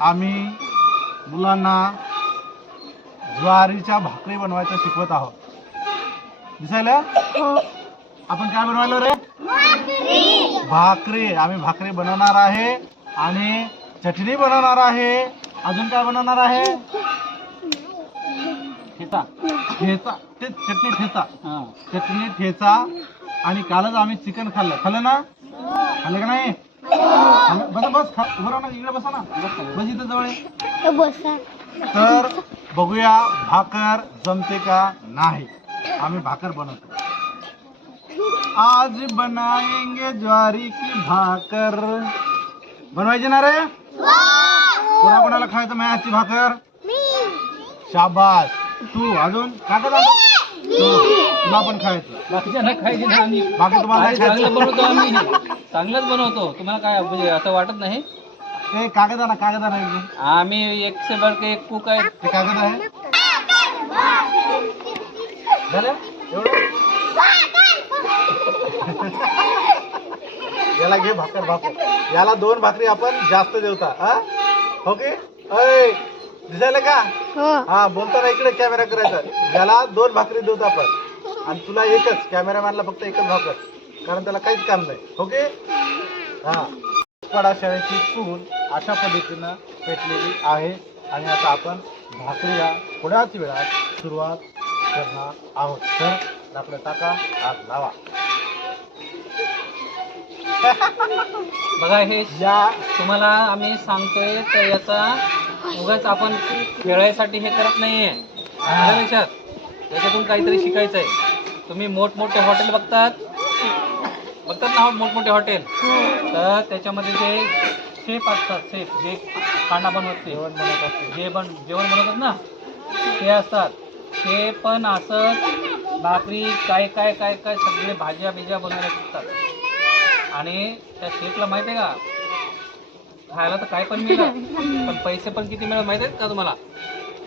आम्ही मुलांना ज्वारीच्या भाकरी बनवायचं शिकवत आहोत. दिसायला? आपण काय बनवायला रे? भाकरी. आम्ही भाकरी बनवणार आहे आणि चटणी बनवणार आहे. अजून काय बनवणार आहे? ठेचा. ठेचा. ते चटणी ठेचा. हा. चटणी ठेचा आणि कालच आम्ही चिकन खाल्लं. खाल्लं ना? खाल्लं का नाही? बसा बस खा उभं राहा ना इकडे बसा ना. बस इथं जवळ ये. तर बघूया भाकर जमते का नाही. आम्ही भाकर बनवतो. आज बनाएंगे ज्वारी की भाकर. बनवायची ना रे? कोणा कोणाला खायचं माझ्या हातची भाकर? शाबास. तू अजून? का का झालं? तू. तुला पण खायचं. बाकीच्या ना खायचे ना आम्ही बाकी तुम्हाला नाही चांगलं बनवतो आम्ही. चांगलंच बनवतो. तुम्हाला काय म्हणजे असं वाटत नाही? ते कागद आणा कागद आणा एकदम आम्ही एक से बढ़ के एक कुक आहे. ते कागद आहे. झालं? एवढं? याला घे भाकर भाकर. याला दोन भाकरी आपण जास्त देवता हा? ओके अय दिसायला का? हा. बोलताना इकडे कॅमेरा करायचा. याला दोन भाकरी देऊ आपण. आणि तुला एकच कॅमेरामॅनला फक्त एकच भाकर कारण त्याला काहीच काम नाही. ओके हा. पडा शाळेची चूल अशा पद्धतीनं पेटलेली आहे. आणि आता आपण भाकरीला थोड्याच वेळात सुरुवात करणार आहोत. तर आपलं टाका आग लावा. बघा हे या. तुम्हाला आम्ही सांगतोय तर याचा उगाच आपण खेळायसाठी हे करत नाहीये. आलं लक्षात याच्यातून काहीतरी शिकायचं आहे तुम्ही मोठमोठे हॉटेल बघतात. बघतात ना मोठमोठे हॉटेल? तर त्याच्यामध्ये जे शेफ असतात शेफ जे खाना बनवते जेवण बनवत असते. जे बन जेवण बनवतात ना ते असतात. ते पण असं भाकरी काय काय काय काय सगळे भाज्या बिज्या बनवायला शिकतात आणि त्या शेफला माहिती आहे का? खायला तर काय पण मिळत पण पैसे पण किती मिळत माहिती आहेत का तुम्हाला?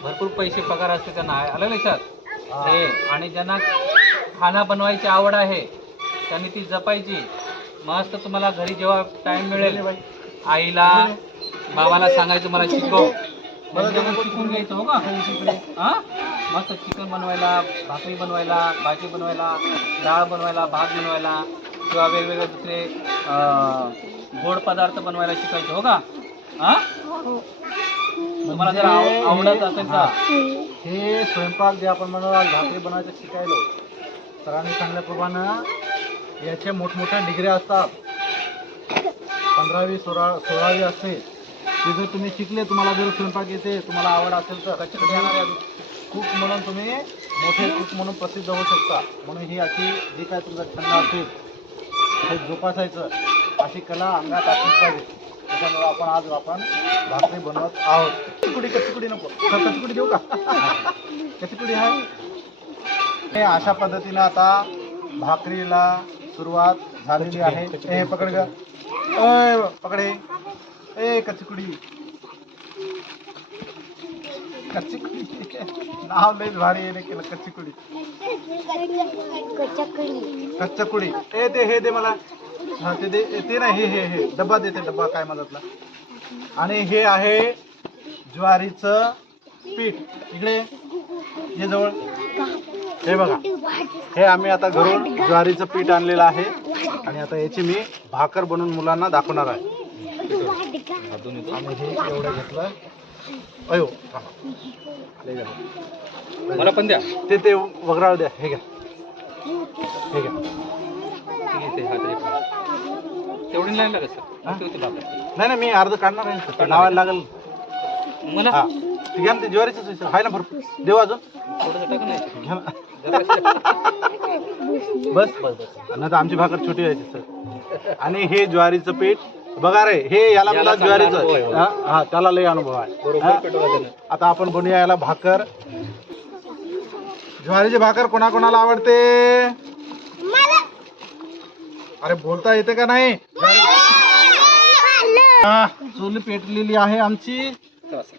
भरपूर पैसे पगार असते त्यांना. आलं लक्षात? हा. हे आणि ज्यांना खाना बनवायची आवड आहे. त्यांनी ती जपायची. मस्त तुम्हाला घरी जेव्हा टाइम मिळेल आईला बाबाला सांगायचं मला शिकव म्हणजे शिकून घ्यायचं हो का? हा? मस्त चिकन बनवायला भाकरी बनवायला भाजी बनवायला डाळ बनवायला भात बनवायला किंवा वेगवेगळे दुसरे गोड पदार्थ बनवायला शिकायचे हो का? हा? तुम्हाला जर आव- आवडत असेल हा. तर हे स्वयंपाक जे आपण बनवला भाकरी बनवायचं शिकायलो सरांनी सांगल्याप्रमाणे याचे मोठमोठ्या डिग्र्या असतात. पंधरावी सोळा सोळावी असते ते जर तुम्ही शिकले तुम्हाला जर स्वयंपाक येते तुम्हाला आवड असेल तर कशाकडे येणार आहे म्हणून तुम्ही मोठे खूप म्हणून प्रसिद्ध होऊ शकता. म्हणून ही अशी जी काय तुमचा छंद असेल हे जोपासायचं. अशी कला अंगात असली पाहिजे. त्याच्यामुळे आपण आज आपण भाकरी बनवत आहोत. कचकुडी कचकुडी नको. कचकुडी देऊ का? कचकुडी आहे. अशा पद्धतीनं आता भाकरीला सुरुवात झालेली आहे. हे पकड ग. अय पकडे. ए कचकुडी. कच्चीकुडी नाव लयच भारी येणे केलं कच्चीकुडी कच्चकुडी ए ते हे दे मला. हा ते दे. ते नाही हे हे हे. डब्बा देते डब्बा काय मदतला. आणि हे आहे ज्वारीचं पीठ. इकडे ये जवळ. हे बघा. हे आम्ही आता घरून ज्वारीचं पीठ आणलेलं आहे. आणि आता याची मी भाकर बनवून मुलांना दाखवणार आहे. आम्ही हे एवढं घेतलं अयो. मला पण द्या. ते ते वगराळ द्या. हे घ्या. हे घ्या. तेवढी नाही लागत? सर. नाही नाही मी अर्ध काढणार आहे ना. लावायला लागेल. मला? हा. घ्या ना ते ज्वारीच आहे ना भरपूर. देऊ अजून. घ्या ना. बस बस तर आमची भाकर छोटी व्हायची सर आणि हे ज्वारीचं पीठ बघा रे हे याला आहे, ज्वारीचं. हो. त्याला लय अनुभव आहे. हा? आता आपण बनवूया याला भाकर. ज्वारीची भाकर कोणाकोणाला आवडते? अरे बोलता येते का नाही? हा, चूल पेटलेली आहे आमची.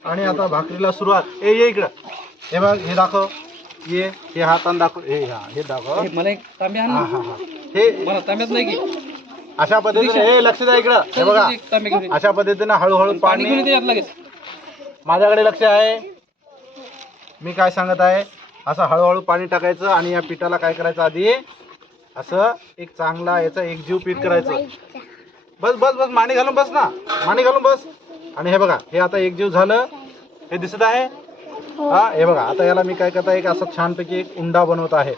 आणि आता भाकरीला सुरुवात. ए ये इकडं. हे बघ हे दाखव. ये हे हातानं दाखव हे हा हे दाखव. हे मला एक तांब्या आण हा ना. हा. हा मला तांब्यात नाही की अशा पद्धतीने हे लक्ष द्या इकडं. हे बघा. एक तांब्या घेऊन ये. अशा पद्धतीने हळूहळू पाणी घेऊन पाणी येते यात लगेच. माझ्याकडे लक्ष आहे. मी काय सांगत आहे? असं हळूहळू पाणी टाकायचं आणि या पिठाला काय करायचं आधी? असं एक चांगला याचा एकजीव पीठ करायचं. बस बस बस. माणी घालून बस ना. माणी घालून बस. आणि हे बघा हे आता एकजीव झालं. हे दिसत आहे? हा हे बघा आता याला मी काय करत आहे एक असं छानपैकी एक उंडा बनवत आहे.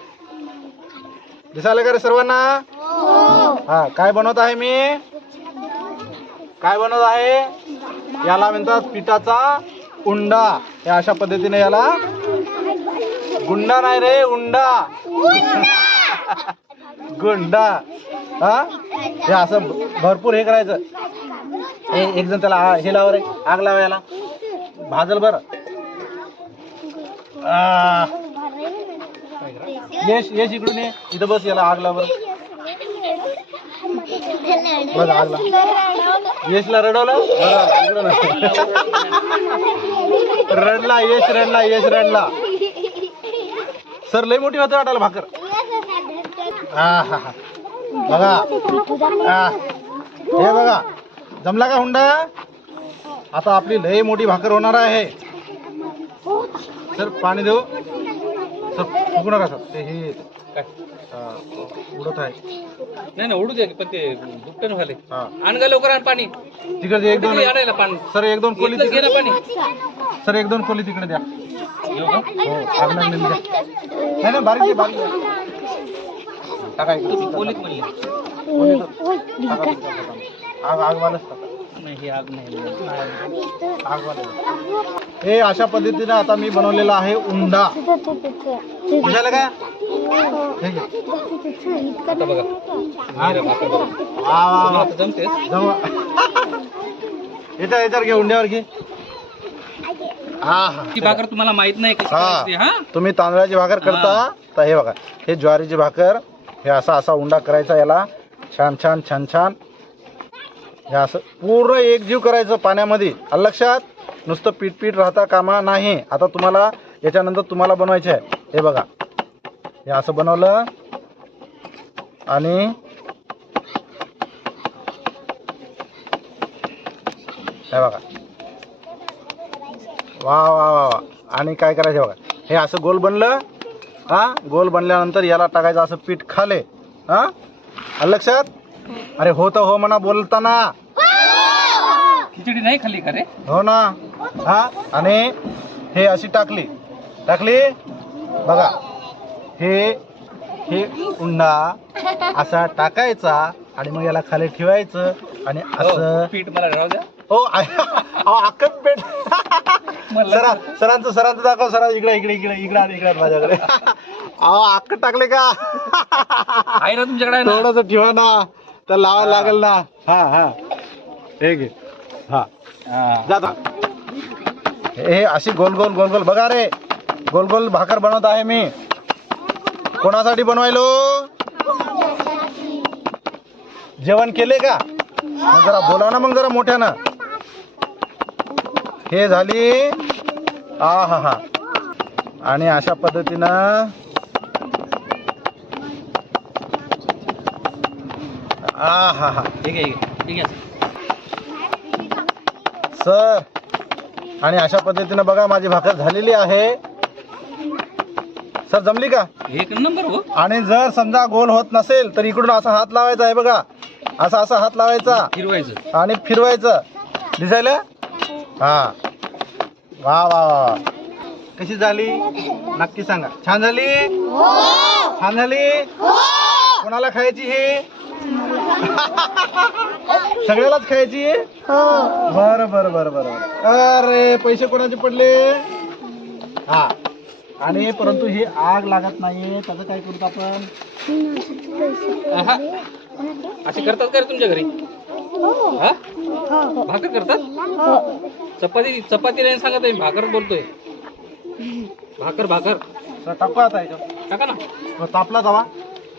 दिसायला का रे सर्वांना? हा काय बनवत आहे मी? काय बनवत आहे? याला म्हणतात पिठाचा उंडा. या अशा पद्धतीने याला गुंडा नाही रे उंडा. गुंडा. हा? हे असं भरपूर हे करायचं. हे एक जण त्याला हे लाव रे आग लावा याला. भाजल बरं. यश यश इकडून ये. इथं बस याला आग लाव बरं बघ आग लाव यशला रडवलं? इकडं. रडला यश रडला यश रडला. सर लय मोठी होतं वाटायला भाकर. हा हा हा. बघा. हा. हे बघा. जमला का हुंडा? आता आपली लय मोठी भाकर होणार आहे. सर पाणी देऊ? सर फुकू नका सर. ते हे काय? हा, उडत आहे. नाही ना उडू दे पण ते दुपटन व्हायले हा. आण गा लवकर आण पाणी. तिकडे एक दोन आणायला पाणी. सर एक दोन खोली इथलंच घे तिकडे. ना पाणी. सर एक दोन खोली तिकडे द्या. येऊ का? हो आग लागलेली द्या नाही नाही बारीक दे, बारीक दे. टाका इकडे. खोलीत म्हणली टाका हाताने. आग आगवानच टाका. नाही ही आग नाही आगवान हे अशा पद्धतीने आता मी बनवलेला आहे उंडा. बुझायला का घे. आता बघा. हा. जमतेस? याच्या याच्यावर घे उंड्यावर घे. हा हा. ती भाकर तुम्हाला माहीत नाही कशी हा. हा? तुम्ही तांदळाची भाकर करता तर हे बघा हे ज्वारीची भाकर हे असा असा उंडा करायचा याला. छान छान छान छान. हे असं पूर्ण एकजीव करायचं पाण्यामध्ये. लक्षात नुसतं पीठ पीठ राहता कामा नाही. आता तुम्हाला याच्यानंतर तुम्हाला बनवायचे आहे. हे बघा. हे असं बनवलं. आणि हे बघा. वा वा वा वा. आणि काय करायचं बघा. हे असं गोल बनलं. हा गोल बनल्यानंतर याला टाकायचं असं पीठ खाले. हा? लक्षात? अरे हो तर हो म्हणा बोलताना. खिचडी नाही खाल्ली का रे? हो ना. हा आणि हे अशी टाकली. टाकली? बघा. हे हे उंडा असा टाकायचा आणि मग याला खाली ठेवायचं आणि असं हो, पीठ मला राहू द्या. हो अक्कम पेट सरा सरांचं सरांचं दाखव सरा इकडे इकडे इकडे इकडे आणि इकडे माझ्याकडे. अहो अक्क टाकले का? आहे ना तुमच्याकडे थोडस ठेवा ना. तर लावायला लागेल ना. हा हा. हे घे. हा. हा. जाता हे अशी गोल गोल गोल गोल. बघा रे. गोल गोल भाकर बनवत आहे मी. कोणासाठी बनवायलो? जेवण केले का? मग जरा बोला ना मग जरा मोठ्यानं. हे झाली. आ हा हा. आणि अशा पद्धतीनं आ हा हा. ठीक आहे ठीक आहे. सर. आणि अशा पद्धतीनं बघा माझी भाकर झालेली आहे. सर जमली का? एक नंबर हो. आणि जर समजा गोल होत नसेल तर इकडून असा हात लावायचा आहे बघा. असा असा हात लावायचा. फिरवायचं. आणि फिरवायचं. दिसायला? हा. वा वा वा वा. कशी झाली? नक्की सांगा. छान झाली? छान झाली? कोणाला खायची ही? सगळ्यालाच खायची? बरं बरं बरं बरं. अरे पैसे कोणाचे पडले? हा. आणि परंतु ही आग लागत नाहीये. त्याचं काय करतो आपण. असे करतात का रे तुमच्या घरी? हा. भाकर करतात? चपाती चपाती नाही सांगत आहे भाकर बोलतोय. भाकर भाकर. टाकू आता टाका ना. तापला जावा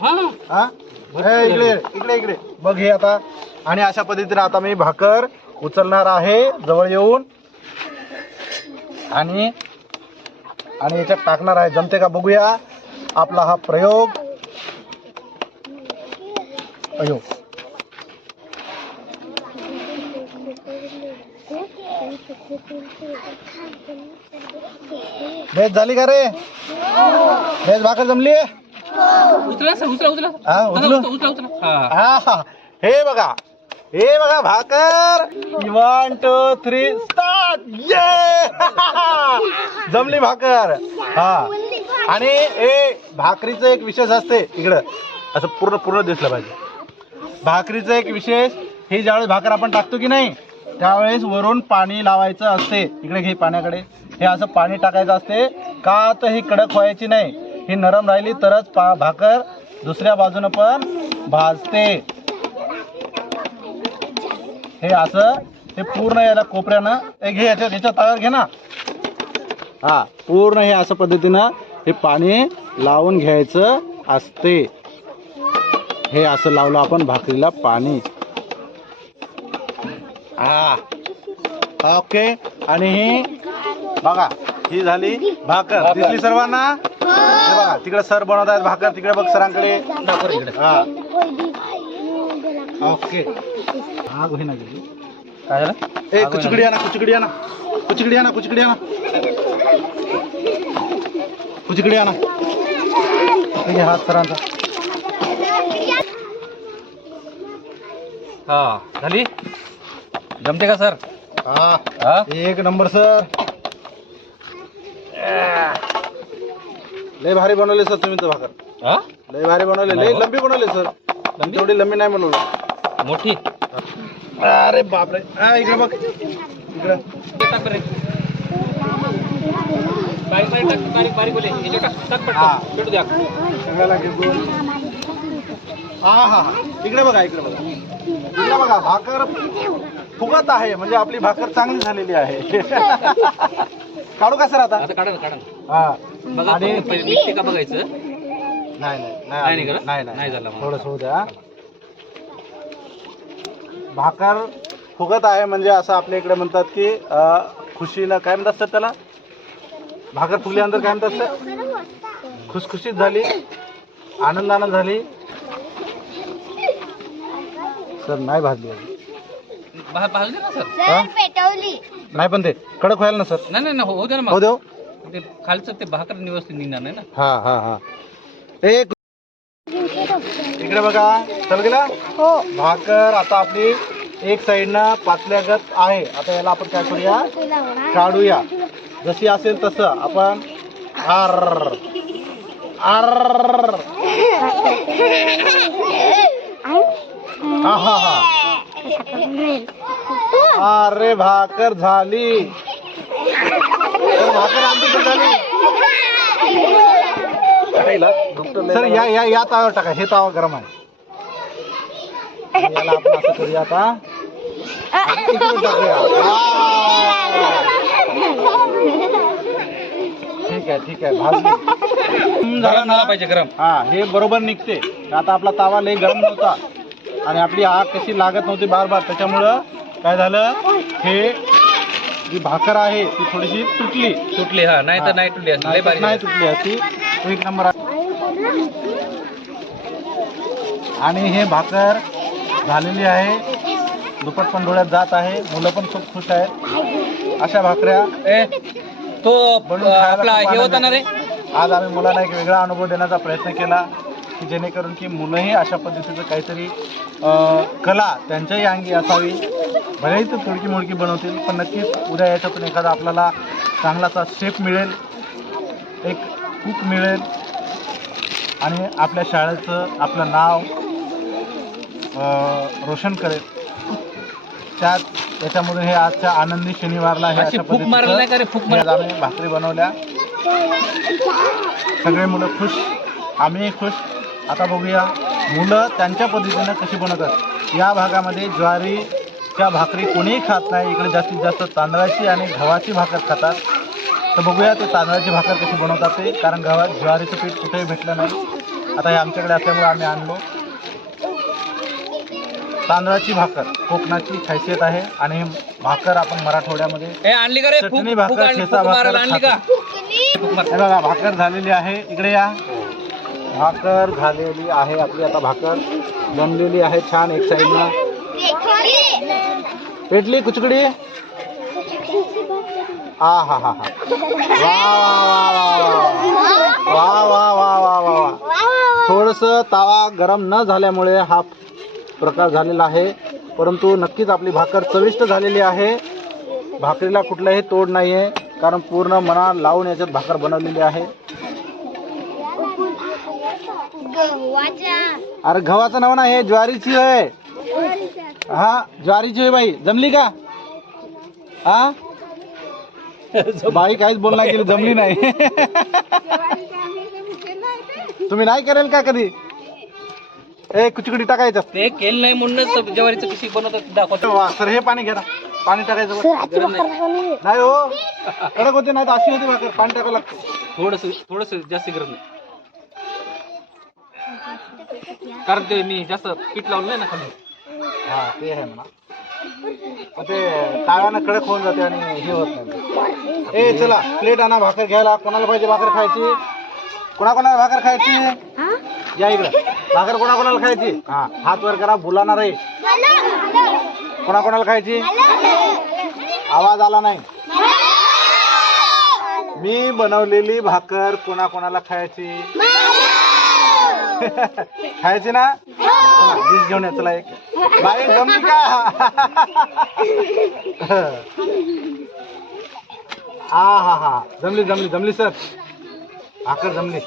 हा. हा? ए, इकडे इकडे इकडे. बघ हे आता. आणि अशा पद्धतीने आता मी भाकर उचलणार आहे जवळ येऊन. आणि आणि याच्यात टाकणार आहे. जमते का बघूया. आपला हा प्रयोग. अयो. बेस झाली का रे? बेस भाकर जमली उचला सर उचला उचला. हा, उचलू? उचला उचला हा हा हा. हे बघा हे बघा भाकर. वन टू थ्री स्टार्ट ये जमली भाकर. हा. आणि ए भाकरीचं एक विशेष असते इकडं. असं पूर्ण पूर्ण दिसलं पाहिजे. भाकरीचं एक विशेष हे ज्यावेळेस भाकर आपण टाकतो की नाही त्यावेळेस वरून पाणी लावायचं असते. इकडे घे पाण्याकडे. हे असं पाणी टाकायचं असते. का तर ही कडक व्हायची नाही. ही नरम राहिली तरच पा भाकर दुसऱ्या बाजूनं पण भाजते. हे असं हे पूर्ण याला कोपऱ्यानं हे घे याच्यात याच्या तव्यावर घे ना. हा पूर्ण हे असं पद्धतीनं हे पाणी लावून घ्यायचं असते. हे असं लावलं आपण भाकरीला पाणी. हा. ओके. आणि ही बघा ही झाली भाकर. दिसली सर्वांना? बघा तिकडे सर बनवत आहेत भाकर तिकडे बघ सरांकडे. रे इकडे हा. ओके. आग होईना गेली. काय झालं? ए कुचकडी आणा कुचकडी आणा. कुचकडी आणा कुचकडी आणा. कुचकडी आणा. हे हात सरांचा. हा झाली? जमते का सर? हा. हा? एक नंबर सर. लय भारी बनवले सर तुम्ही तर भाकर. हा? लय भारी बनवले लय लंबी बनवले सर. तेवढी लंबी नाही बनवली. मोठी? अरे बापरे. हा इकडे बघ. इकडे. टाक रे बारीक बारीक टाक बारीक बारीक बोले याच्यात टाक टाक हा. पटकन पेटू द्या सगळ्याला घेऊन हा हा हा. इकडे बघा इकडे बघा. इकडे बघा भाकर फुगत आहे. म्हणजे आपली भाकर चांगली झालेली आहे. काढू का सर आता? आता काढा ना काढा ना. हा. बघा आणि पहिले- पहिले निघते का बघायचं? नाही नाही नाही निघालं? नाही नाही झालं मग. थोडस होऊ द्या. भाकर फुगत आहे म्हणजे असं आपल्या इकडे म्हणतात की अं, खुशीनं काय म्हणतात त्याला? भाकर फुगल्यानंतर काय म्हणतात सर? खुसखुशीत झाली. आनंदानं झाली. सर नाही भाजली अजून. ना सर? हा? पेटवली. नाही पण ते कडक व्हायला ना सर. नाही नाही नाही, होऊ दे ना हो मग देऊ ते खालचं ते भाकर व्यवस्थित निघणार नाही ना? हा हा हा. एक इकडे बघा चल गेला हो. भाकर आता आपली एक साईडनं पातल्यागत आहे. आता याला आपण काय करूया? काढूया. जशी असेल तसं आपण आर आर. हा हा हा. अरे भाकर झाली. सर या या या ताव्यावर टाका. हे तावा गरम आहे. आणि याला आपण असं करूया आता. टाकूया. ठीक आहे ठीक आहे. भाजली गरम झाला पाहिजे गरम. हा हे बरोबर निघते. आता आपला तावा लई गरम नव्हता. आणि आपली आग कशी लागत नव्हती बार बार त्याच्यामुळं काय झालं? हे जी भाकर आहे ती थोडीशी तुटली. तुटली हा नाही तर नाही तुटली असं लय नाही बारीक नाही झाली. तुटली असती एक नंबर आहे. आणि हे भाकर झालेली आहे. दुपट पण डोळ्यात जात आहे. मुलं पण खूप खुश आहेत. अशा भाकऱ्या ए तो बनवून अं, खायला आपला खूप हे आनंद होता ना रे? येतो. आज आम्ही मुलांना एक वेगळा अनुभव देण्याचा प्रयत्न केला. की जेणेकरून की मुलंही अशा पद्धतीचं काहीतरी कला त्यांच्याही अंगी असावी. भलेही ते थोडकी मोडकी बनवतील पण नक्कीच उद्या याच्यातून एखादा आपल्याला चांगलाचा शेप मिळेल एक कुक मिळेल आणि आपल्या शाळेचं आपलं नाव रोशन करेल. त्यात त्याच्यामध्ये हे आजच्या आनंदी शनिवारला हे अशी पद्धतीचं आम्ही भाकरी बनवल्या. सगळे मुलं खुश आम्ही खुश. आता बघूया मुलं त्यांच्या पद्धतीनं कशी बनवतात. या भागामध्ये ज्वारीच्या भाकरी कोणीही खात नाही. इकडे जास्तीत जास्त तांदळाची आणि गव्हाची भाकर खातात. तर बघूया ते तांदळाची भाकर कशी बनवतात ते. कारण गव्हा ज्वारीचं पीठ कुठेही भेटलं नाही. आता हे आमच्याकडे असल्यामुळे आम्ही आणलो. तांदळाची भाकर कोकणाची खासियत आहे. आणि भाकर आपण मराठवाड्यामध्ये चटणी भाकर, ठेचा भाकर बघा भाकर झालेली आहे. इकडे या. भाकर झालेली आहे आपली आता भाकर. बनलेली आहे छान एक साईडनं. पेटली कुचकडी हा हा हा हा. वा वा वा वा वा. वा थोडंसं तावा गरम न झाल्यामुळे हा प्रकार झालेला आहे. परंतु नक्कीच आपली भाकर चविष्ट झालेली आहे. भाकरीला कुठलाही तोड नाही आहे कारण पूर्ण मना लावून याच्यात भाकर बनवलेली आहे. अरे गव्हाचं नाव ना हे ज्वारीची आहे हा ज्वारीची आहे बाई. जमली का? हा? बाई काहीच बोलणार केली जमली नाही. तुम्ही नाही करेल का कधी? ए कुचकुडी टाकायचं. ते केलं नाही म्हणूनच ज्वारीचं कशी बनवतात दाखवतो. वा, सर हे पाणी घ्या ना. पाणी टाकायचं नाही नाही हो कडक होते नाही तर अशी होती भाकर. पाणी टाकावं लागतं. थोडस थोडस जास्त गरम नाही. कारण ते मी जास्त पीठ लावलं नाही ना खाली. हा ते आहे म्हणा. पण ते ताव्यानं कडक होऊन जाते आणि हे होत नाही. ए चला प्लेट आणा भाकर घ्यायला. कोणाला पाहिजे भाकर खायची? कोणाकोणाला भाकर खायची? या इकडं. भाकर कोणाकोणाला खायची? हा हात वर करा भुलाणार आहे कोणाकोणाला खायची? आवाज आला नाही. मी बनवलेली भाकर कोणाकोणाला खायची? खायची ना? चला, डिश घेऊन या चला एक. बाई जमली का? हा हा हा. जमली जमली जमली सर. भाकर जमली.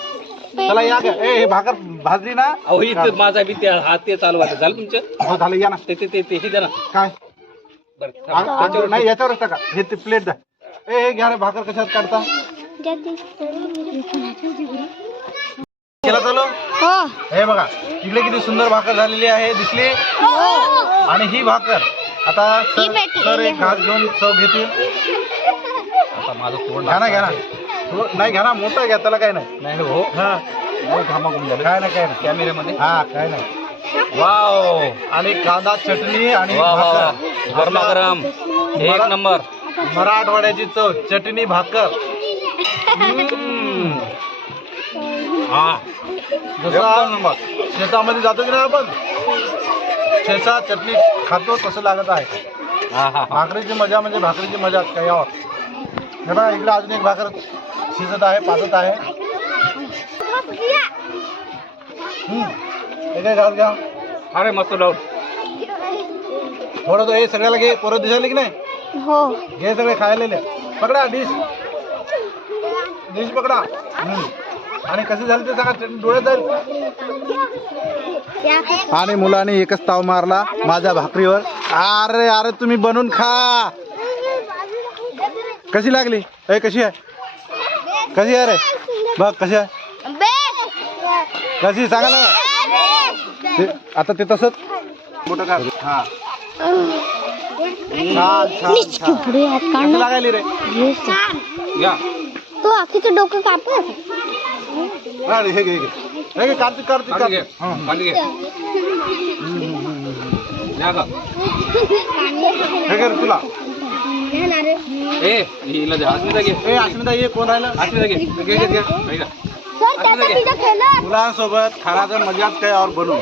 चला या ए हे भाकर भाजली ना? अहो इथं माझा बी ते हात ते चालू आहे झालं तुमचं? हो झालं. या ना. ते ते ते ते हे द्या ना. काय? बरं आ- थांबा. आ- नाही याच्यावरच टाका हे ते प्लेट द्या. ए हे घ्या रे भाकर कशात काढता? केला चालू? हे. बघा इकडे किती सुंदर भाकर झालेली आहे दिसली? आणि ही भाकर. आता सर सर एक घास घेऊन चव घेतील. आता माझं तोंड घ्या ना घ्या ना. हो, नाही घ्या ना मोठा घ्या त्याला काय नाही. नाही हो. हा. लय घामाघूम झालं. काय नाही काय नाही. कॅमेऱ्यामध्ये? हा काय नाही. वाव. आणि कांदा चटणी आणि वा वा वा. भाकर गरमागरम एक नंबर. मराठवाड्याची चव चटणी भाकर. हम्म. हा. जसा शेतामध्ये जातो की नाही आपण ठेचा चटणी खातो तसं लागत आहे भाकरीची मज़ा म्हणजे भाकरीची मज़ा काही यावर हे बघा इकडे अजून एक भाकर शिजत आहे पाजत आहे हम्म. हे काय घास घ्या अरे मस्त लावून थोडं तो हे सगळ्याला घे पोरं दिसायला की नाही हो घे सगळे खायला पकडा डिश। डिश पकडा। हम्म. आणि कसे झाले ते सांगा डोळ्यात जाईल. आणि मुलाने एकच ताव मारला माझ्या भाकरीवर. अरे अरे तुम्ही बनवून खा. कशी लागली? ए कशी आहे? कशी आहे रे? बघ कशी आहे? कशी? सांगा ना. ते- आता ते तसंच? मोठं हा. काढ कशी लागायली रे? या. तो आखीचं डोकं कापत ಹೇಗೆ ಹೇಗೆ ಹೇಗೆ ಕಾರ್ತಿಕ್ ಕಾರ್ತಿಕ್ ಹೇಗೆ ಇರ್ತಿಲ್ಲ अस्मिता ये कोण राहिलं? घे. घे घे मुलांसोबत खाण्याचं मजाच काय और बनू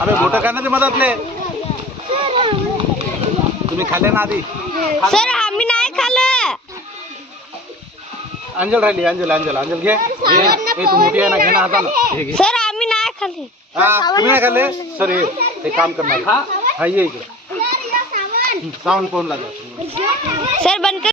अरे बोटं खाण्याची मदत ले. तुम्ही खाल्ले ना आधी? अंजल राहिली अंजल अंजल अंजल घे. तू मोठी आहे ना घे ना हे घे. सर आम्ही नाही खाल्ले. हा तुम्ही नाही खाल्ले? सर हे हे काम करणार. हा हा ये इकडे. सावंत फोन लागला सर बंद कर.